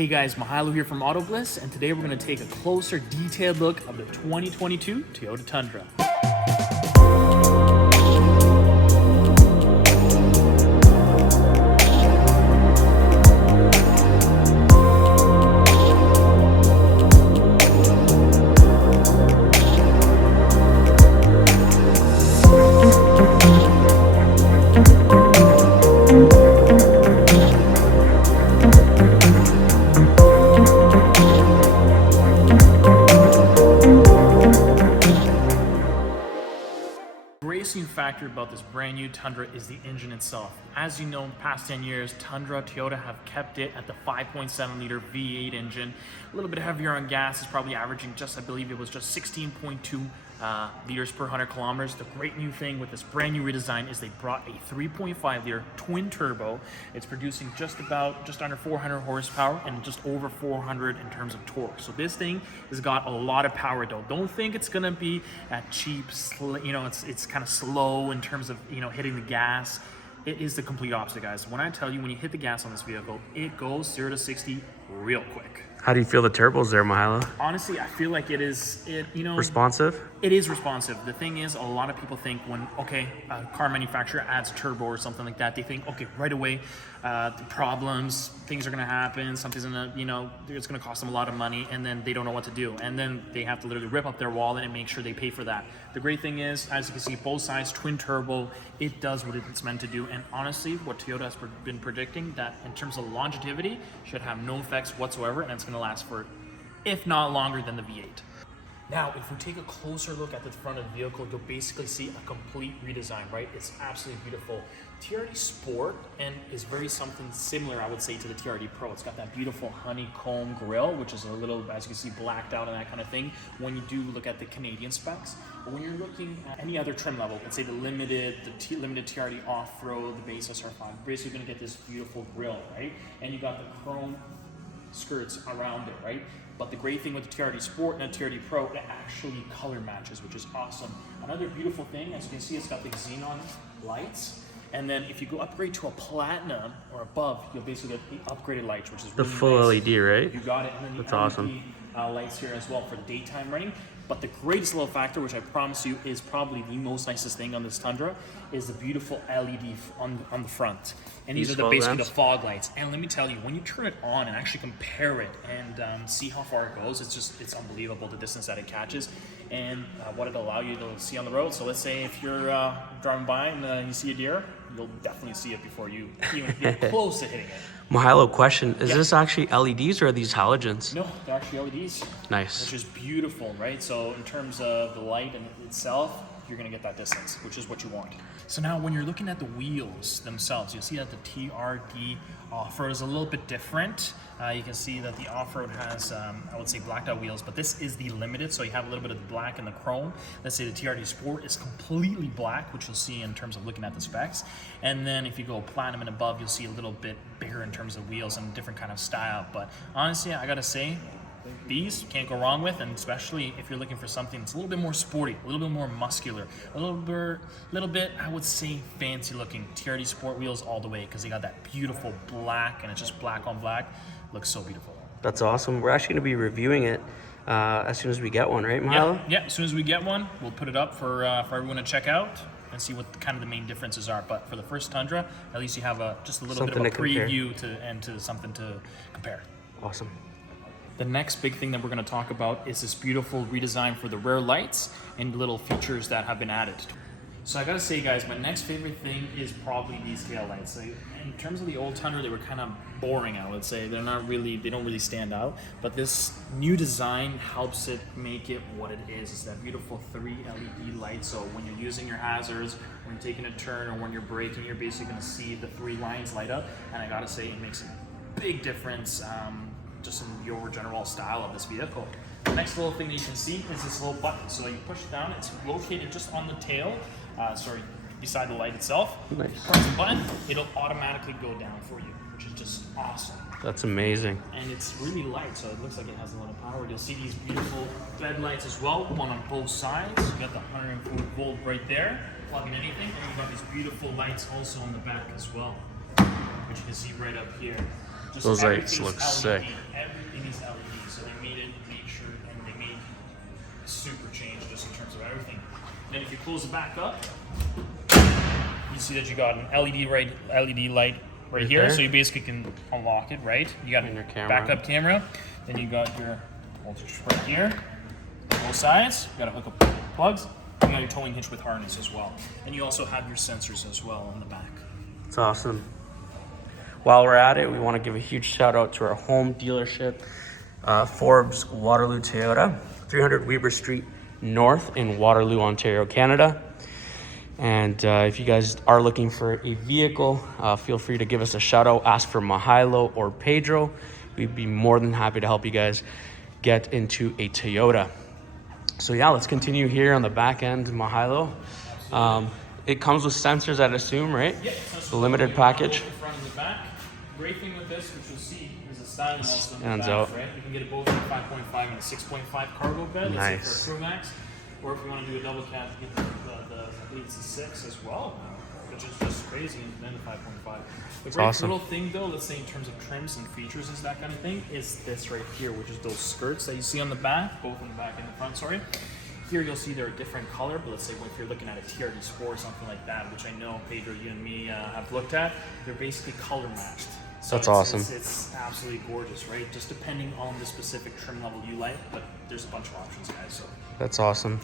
Hey guys, Mahalo here from Auto Bliss, and today we're going to take a closer, detailed look of the 2022 Toyota Tundra. Factor about this brand new Tundra is the engine itself. As you know, in the past 10 years, Tundra, Toyota have kept it at the 5.7 liter V8 engine. A little bit heavier on gas. It's probably averaging just, I believe it was just 16.2 liters per 100 kilometers. The great new thing with this brand new redesign is they brought a 3.5 liter twin turbo. It's producing just under 400 horsepower and just over 400 in terms of torque. So this thing has got a lot of power though. Don't think it's gonna be that cheap, it's kind of slow in terms of, hitting the gas. It is the complete opposite, guys. When I tell you, when you hit the gas on this vehicle, it goes 0 to 60 real quick. How do you feel the turbos there, Mahalo? Honestly, I feel like responsive? It is responsive. The thing is, a lot of people think when, a car manufacturer adds a turbo or something like that, they think, right away, the problems, things are gonna happen, something's gonna, it's gonna cost them a lot of money, and then they don't know what to do. And then they have to literally rip up their wallet and make sure they pay for that. The great thing is, as you can see, both sides, twin turbo, it does what it's meant to do. And honestly, what Toyota has been predicting, that in terms of longevity, should have no effects whatsoever, and it's gonna last for, if not longer than the V8. Now, if we take a closer look at the front of the vehicle, you'll basically see a complete redesign, right? It's absolutely beautiful. TRD Sport and is very something similar, I would say, to the TRD Pro. It's got that beautiful honeycomb grille, which is a little, as you can see, blacked out and that kind of thing when you do look at the Canadian specs. But when you're looking at any other trim level, let's say the limited TRD off-road, the base SR5, basically you're gonna get this beautiful grille, right? And you got the chrome skirts around it, right? But the great thing with the TRD Sport and the TRD Pro, it actually color matches, which is awesome. Another beautiful thing, as you can see, it's got the xenon lights. And then if you go upgrade to a platinum or above, you'll basically get the upgraded lights, which is really the full nice. LED, right? You got it. And then the That's LED awesome. Lights here as well for daytime running. But the greatest little factor, which I promise you is probably the most nicest thing on this Tundra, is the beautiful LED on the front. And these are basically the fog lights. And let me tell you, when you turn it on and actually compare it and see how far it goes, it's unbelievable the distance that it catches and what it'll allow you to see on the road. So let's say if you're driving by and you see a deer, you'll definitely see it before you even get close to hitting it. Mahalo, question. Is this actually LEDs or are these halogens? No, they're actually LEDs. Nice. Which is beautiful, right? So in terms of the light in itself, you're gonna get that distance, which is what you want. So now when you're looking at the wheels themselves, you'll see that the TRD off-road is a little bit different. You can see that the off-road has, I would say, blacked out wheels, but this is the limited, so you have a little bit of the black and the chrome. Let's say the TRD Sport is completely black, which you'll see in terms of looking at the specs. And then if you go platinum and above, you'll see a little bit bigger in terms of wheels and a different kind of style. But honestly, I gotta say, these can't go wrong with, and especially if you're looking for something that's a little bit more sporty, a little bit more muscular, a little bit, I would say, fancy looking. TRD Sport wheels all the way, because they got that beautiful black, and it's just black on black. Looks so beautiful. That's awesome. We're actually going to be reviewing it as soon as we get one, right, Mahalo? Yeah, as soon as we get one, we'll put it up for everyone to check out and see what kind of the main differences are. But for the first Tundra, at least you have just a little bit of a preview to something to compare. Awesome. The next big thing that we're going to talk about is this beautiful redesign for the rear lights and little features that have been added. So I gotta say, guys, my next favorite thing is probably these tail lights. So in terms of the old Tundra, they were kind of boring, I would say. They don't really stand out. But this new design helps it make it what it is. It's that beautiful 3 LED light. So when you're using your hazards, when you're taking a turn, or when you're braking, you're basically gonna see the 3 lines light up. And I gotta say, it makes a big difference just in your general style of this vehicle. The next little thing that you can see is this little button. So you push it down, it's located just on the tail, beside the light itself. Nice. You press the button, it'll automatically go down for you, which is just awesome. That's amazing. And it's really light, so it looks like it has a lot of power. You'll see these beautiful LED lights as well, one on both sides. You got the 140 volt right there, plug in anything, and you've got these beautiful lights also on the back as well, which you can see right up here. Those lights look sick. is LED, so they made sure, and they made a super change just in terms of everything. Then if you close it back up, you see that you got an LED light right here, there. so you basically can unlock it, right? You got your a camera. backup camera, then you got your voltage right here, both sides. You got to hook up plugs. You got your towing hitch with harness as well, and you also have your sensors as well on the back. It's awesome. While we're at it, we want to give a huge shout out to our home dealership, Forbes Waterloo Toyota, 300 Weber Street North in Waterloo, Ontario, Canada. And if you guys are looking for a vehicle, feel free to give us a shout out, ask for Mihailo or Pedro. We'd be more than happy to help you guys get into a Toyota. So yeah, let's continue here on the back end, Mihailo. It comes with sensors, I'd assume, right? Yep. The limited package. The front and the back. Great thing with this, which you'll see, is a styling also in the Stands back, out. right? You can get it both in a 5.5 and a 6.5 cargo bed. Nice. Let's say for a crewmax. Or if you want to do a double cab, you get the I believe it's a 6 as well, which is just crazy, and then the 5.5. The great awesome. little thing though, let's say in terms of trims and features and that kind of thing, is this right here, which is those skirts that you see on the back, both on the back and the front, sorry. Here you'll see they're a different color, but let's say if you're looking at a TRD Sport or something like that, which I know Pedro, you and me have looked at, they're basically color matched. So That's awesome. It's absolutely gorgeous, right? Just depending on the specific trim level you like, but there's a bunch of options, guys. So. That's awesome.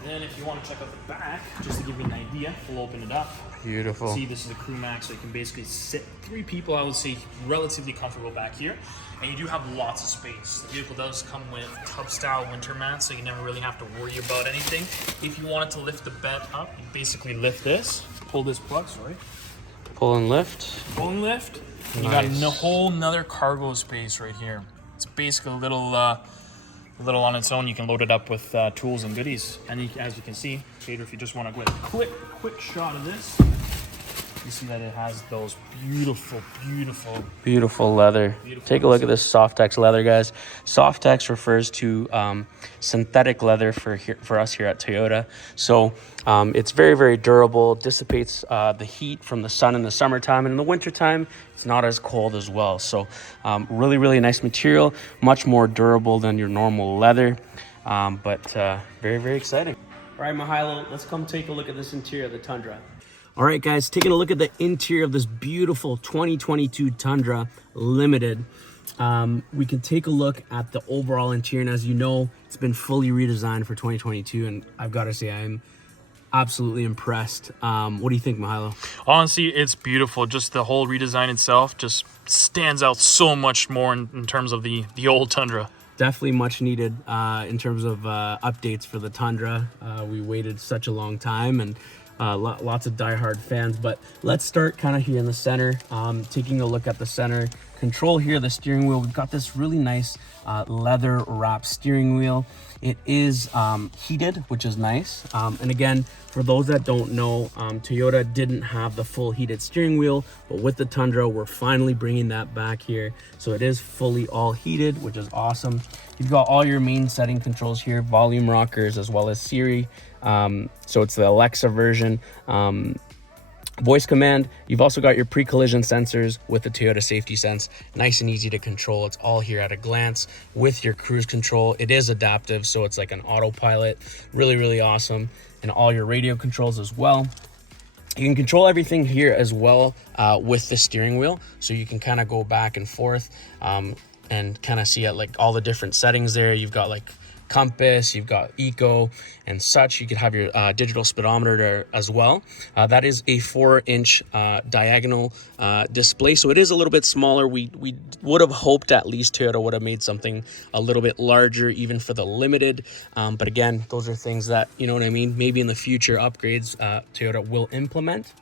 And then if you want to check out the back, just to give you an idea, we'll open it up. Beautiful. See, this is the crewmax, so you can basically sit 3 people, I would say, relatively comfortable back here. And you do have lots of space. The vehicle does come with tub-style winter mats, so you never really have to worry about anything. If you wanted to lift the bed up, you basically lift this, pull this plug, sorry. Pull and lift. Pull and lift. And Nice. you got a whole nother cargo space right here. It's basically a little on its own. You can load it up with tools and goodies. And as you can see, Pedro, if you just want to get a quick shot of this, you see that it has those beautiful leather. Beautiful. Take a look at this Softex leather, guys. Softex refers to synthetic leather for us here at Toyota. So it's very durable, dissipates the heat from the sun in the summertime, and in the wintertime it's not as cold as well. So really nice material, much more durable than your normal leather, but very exciting. All right, Mihailo, let's come take a look at this interior of the Tundra. All right, guys, taking a look at the interior of this beautiful 2022 Tundra Limited. We can take a look at the overall interior, and as you know, it's been fully redesigned for 2022, and I've got to say I'm absolutely impressed. What do you think, Mihailo? Honestly, it's beautiful. Just the whole redesign itself just stands out so much more in terms of the old Tundra. Definitely much needed in terms of updates for the Tundra. We waited such a long time, and lots of diehard fans. But let's start kind of here in the center, taking a look at the center control here, the steering wheel. We've got this really nice leather wrap steering wheel. It is heated, which is nice. And again, for those that don't know, Toyota didn't have the full heated steering wheel, but with the Tundra, we're finally bringing that back here. So it is fully all heated, which is awesome. You've got all your main setting controls here, volume rockers, as well as Siri. So it's the Alexa version. Voice command. You've also got your pre-collision sensors with the Toyota Safety Sense. Nice and easy to control. It's all here at a glance with your cruise control. It is adaptive, so it's like an autopilot. Really awesome. And all your radio controls as well. You can control everything here as well with the steering wheel. So you can kind of go back and forth and kind of see at like all the different settings there. You've got like compass, you've got eco and such. You could have your digital speedometer there as well. That is a 4-inch diagonal display, so it is a little bit smaller. We would have hoped at least Toyota would have made something a little bit larger even for the Limited, but again, those are things that, you know what I mean, maybe in the future upgrades Toyota will implement.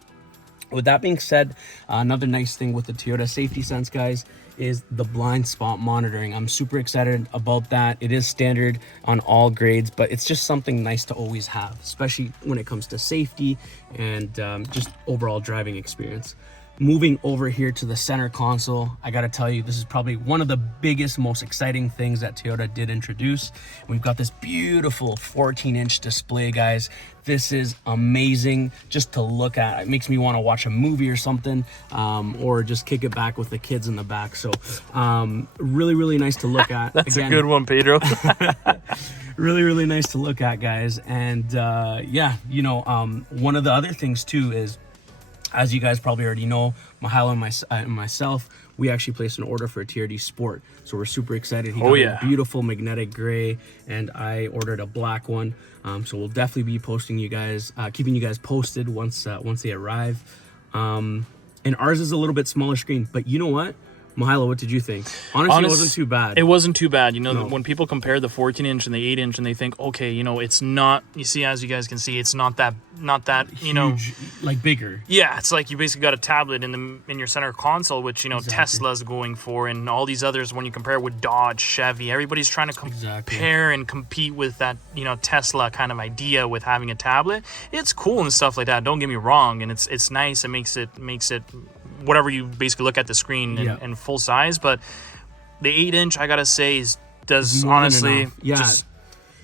With that being said, another nice thing with the Toyota Safety Sense, guys, is the blind spot monitoring. I'm super excited about that. It is standard on all grades, but it's just something nice to always have, especially when it comes to safety and just overall driving experience. Moving over here to the center console, I gotta tell you, this is probably one of the biggest, most exciting things that Toyota did introduce. We've got this beautiful 14-inch display, guys. This is amazing just to look at. It makes me want to watch a movie or something, or just kick it back with the kids in the back. So really, really nice to look at. That's a good one, Pedro. Really, really nice to look at, guys. And yeah, you know, one of the other things too is, as you guys probably already know, Mahalo and myself, we actually placed an order for a TRD Sport. So we're super excited. He got a beautiful magnetic gray, and I ordered a black one. So we'll definitely be posting you guys, keeping you guys posted once they arrive. And ours is a little bit smaller screen, but you know what? Mahalo, what did you think? Honestly, it wasn't too bad. It wasn't too bad. You know, no. When people compare the 14-inch and the 8-inch, and they think, okay, you know, it's not. You see, as you guys can see, it's not that. You huge, know, like bigger. Yeah, it's like you basically got a tablet in your center console, which you know Tesla's going for, and all these others. When you compare with Dodge, Chevy, everybody's trying to compare and compete with that, you know, Tesla kind of idea with having a tablet. It's cool and stuff like that. Don't get me wrong, and it's nice. It makes it whatever you basically look at the screen in full size. But the 8-inch, I gotta say, does honestly just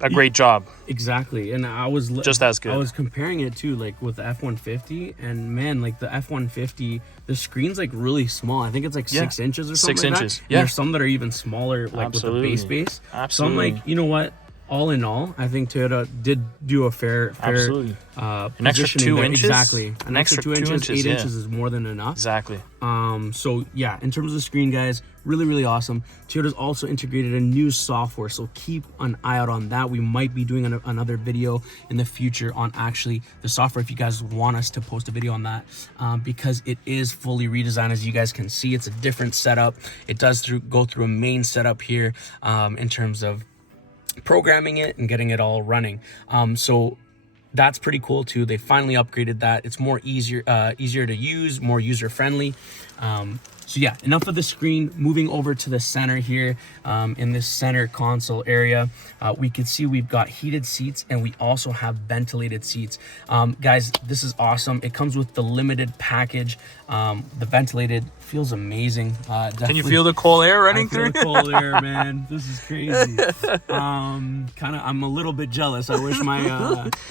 a great job. Exactly. And I was just as good. I was comparing it to like with the F-150, and man, like the F-150, the screen's like really small. I think it's like 6 inches or something. 6 inches. That. Yeah. And there's some that are even smaller, like with the base. Absolutely. So I'm like, you know what? All in all, I think Toyota did do a fair an extra 2 inches. Exactly. An extra 2 inches, 8 inches is more than enough. Exactly. So yeah, in terms of the screen, guys, really, really awesome. Toyota's also integrated a new software, so keep an eye out on that. We might be doing another video in the future on actually the software if you guys want us to post a video on that, because it is fully redesigned. As you guys can see, it's a different setup. It does go through a main setup here in terms of programming it and getting it all running. So that's pretty cool too. They finally upgraded that. It's more easier to use, more user friendly. So yeah, enough of the screen. Moving over to the center here, in this center console area, we can see we've got heated seats, and we also have ventilated seats. Guys, this is awesome. It comes with the limited package. The ventilated feels amazing. Can you feel the cold air running through? The cold air, man. This is crazy. I'm a little bit jealous. I wish my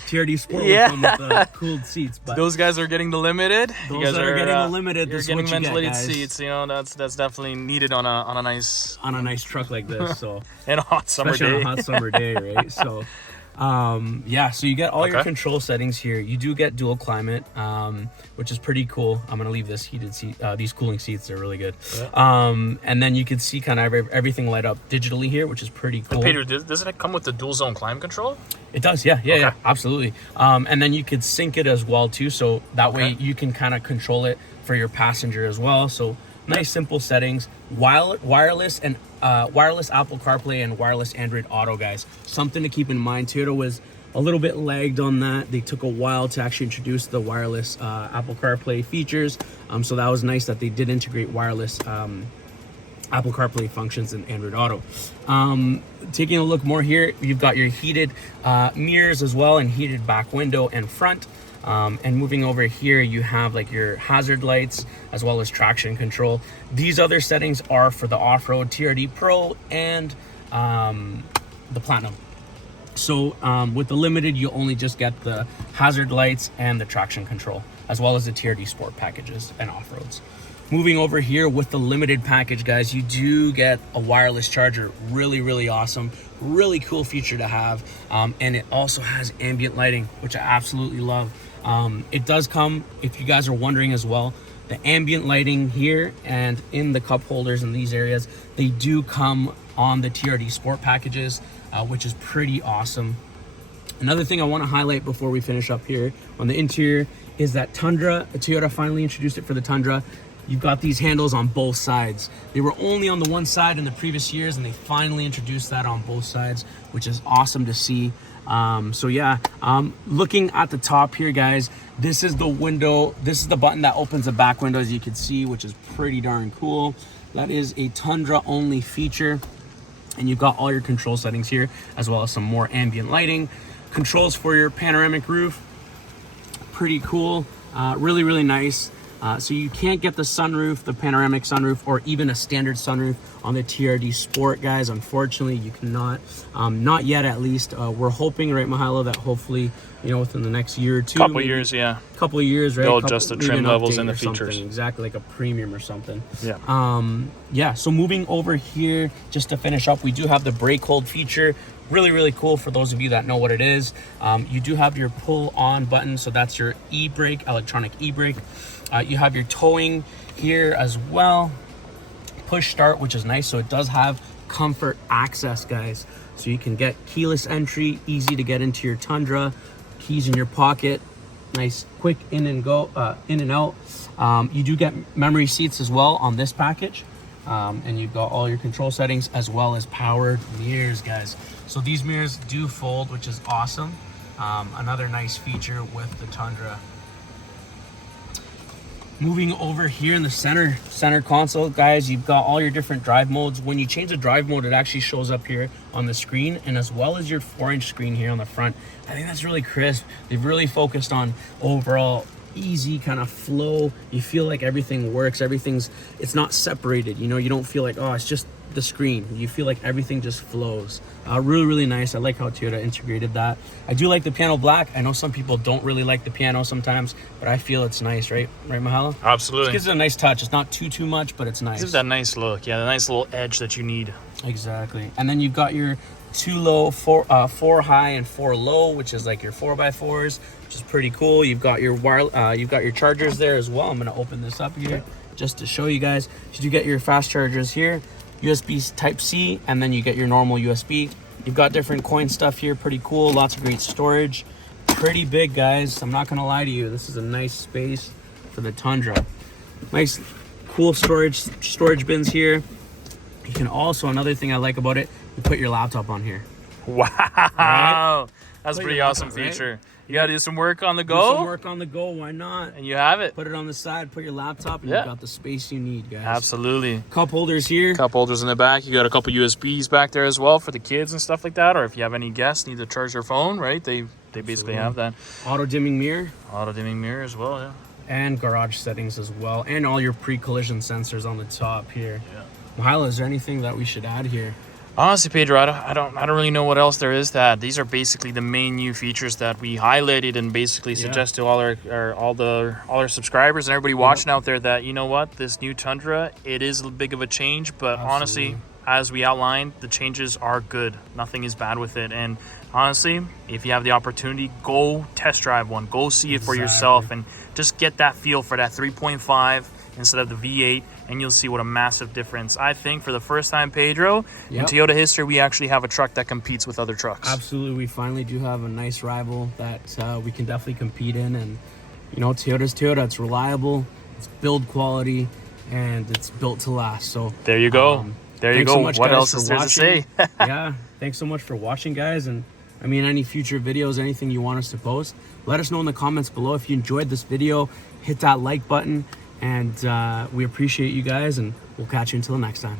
TRD Sport would come with the cooled seats. But those guys are getting the limited. Those guys are getting the limited. You're getting ventilated seats. You know, that's definitely needed on a nice truck like this. So in a hot summer day. Especially on a hot summer day, right? So yeah, so you get all your control settings here. You do get dual climate, which is pretty cool. I'm gonna leave this heated seat, these cooling seats, they're really good. And then you can see kind of everything light up digitally here, which is pretty cool. Peter, doesn't it come with the dual zone climate control? It does, yeah, absolutely. And then you could sync it as well too, so that way you can kind of control it for your passenger as well. So nice simple settings, wireless and wireless Apple CarPlay and wireless Android Auto, guys. Something to keep in mind. Toyota was a little bit lagged on that. They took a while to actually introduce the wireless Apple CarPlay features. So that was nice that they did integrate wireless Apple CarPlay functions in Android Auto. Taking a look more here, you've got your heated mirrors as well, and heated back window and front. And moving over here, you have like your hazard lights as well as traction control. These other settings are for the off-road TRD Pro and the Platinum. So with the Limited, you only just get the hazard lights and the traction control, as well as the TRD Sport packages and off-roads. Moving over here with the Limited package, guys, you do get a wireless charger. Really, really awesome. Really cool feature to have. And it also has ambient lighting, which I absolutely love. It does come, if you guys are wondering as well, the ambient lighting here and in the cup holders in these areas, they do come on the TRD Sport packages, which is pretty awesome. Another thing I want to highlight before we finish up here on the interior is that Tundra. Toyota finally introduced it for the Tundra. You've got these handles on both sides. They were only on the one side in the previous years, and they finally introduced that on both sides, which is awesome to see. So yeah, looking at the top here, guys, this is the window. This is the button that opens the back window, as you can see, which is pretty darn cool. That is a Tundra only feature. And you've got all your control settings here, as well as some more ambient lighting. Controls for your panoramic roof. Pretty cool. Really, really nice. So you can't get the sunroof, the panoramic sunroof, or even a standard sunroof on the TRD Sport, guys. Unfortunately, you cannot. Not yet, at least. We're hoping, right, Mahalo, that hopefully, within the next year or two. Couple of years, right? They'll adjust the trim levels and the features. Exactly, like a premium or something. Yeah. So moving over here, just to finish up, we do have the brake hold feature. Really cool for those of you that know what it is. You do have your pull on button, so that's your e-brake, electronic e-brake. You have your towing here as well. Push start, which is nice. So it does have comfort access, guys. So you can get keyless entry, easy to get into your Tundra, keys in your pocket, nice quick in and out. You do get memory seats as well on this package. And you've got all your control settings as well as powered mirrors, guys. So these mirrors do fold, which is awesome. Another nice feature with the Tundra. Moving over here in the center console, guys, you've got all your different drive modes. When you change the drive mode, it actually shows up here on the screen, and as well as your 4-inch screen here on the front. I think that's really crisp. They've really focused on overall easy kind of flow. You feel like everything works. It's not separated. You don't feel like, oh, it's just the screen. You feel like everything just flows. Really nice. I like how Toyota integrated that. I do like the piano black. I know some people don't really like the piano sometimes, but I feel it's nice, right Mahalo? Absolutely. It gives it a nice touch. It's not too much, but it's nice. Gives that nice look. Yeah, the nice little edge that you need. Exactly. And then you've got your 2 low, 4 high, and 4 low, which is like your 4x4s, which is pretty cool. You've got your you've got your chargers there as well. I'm gonna open this up here just to show you guys. So you get your fast chargers here, USB Type-C, and then you get your normal USB. You've got different coin stuff here, pretty cool. Lots of great storage. Pretty big, guys. I'm not gonna lie to you. This is a nice space for the Tundra. Nice, cool storage bins here. You can also, another thing I like about it, you put your laptop on here. Wow. Right? That's a pretty awesome feature. Right? You gotta do some work on the go. Do some work on the go, why not? And you have it. Put it on the side, put your laptop, and you've got the space you need, guys. Absolutely. Cup holders here. Cup holders in the back. You got a couple USBs back there as well for the kids and stuff like that. Or if you have any guests need to charge their phone, right? They basically have that. Auto dimming mirror. Auto dimming mirror as well, yeah. And garage settings as well. And all your pre-collision sensors on the top here. Yeah. Mahalo, is there anything that we should add here? Honestly, Pedro, I don't really know what else there is to add. These are basically the main new features that we highlighted and basically suggest to all our subscribers and everybody watching out there that, you know what, this new Tundra, it is a big of a change, but honestly, as we outlined, the changes are good. Nothing is bad with it. And honestly, if you have the opportunity, go test drive one. Go see it for yourself and just get that feel for that 3.5 instead of the V8, and you'll see what a massive difference. I think for the first time, Pedro, in Toyota history, we actually have a truck that competes with other trucks. Absolutely. We finally do have a nice rival that we can definitely compete in. And, Toyota's Toyota. It's reliable, it's build quality, and it's built to last. So there you go. There you go. So much, what guys, else is there to say? Yeah. Thanks so much for watching, guys. And any future videos, anything you want us to post, let us know in the comments below. If you enjoyed this video, hit that like button. And we appreciate you guys, and we'll catch you until the next time.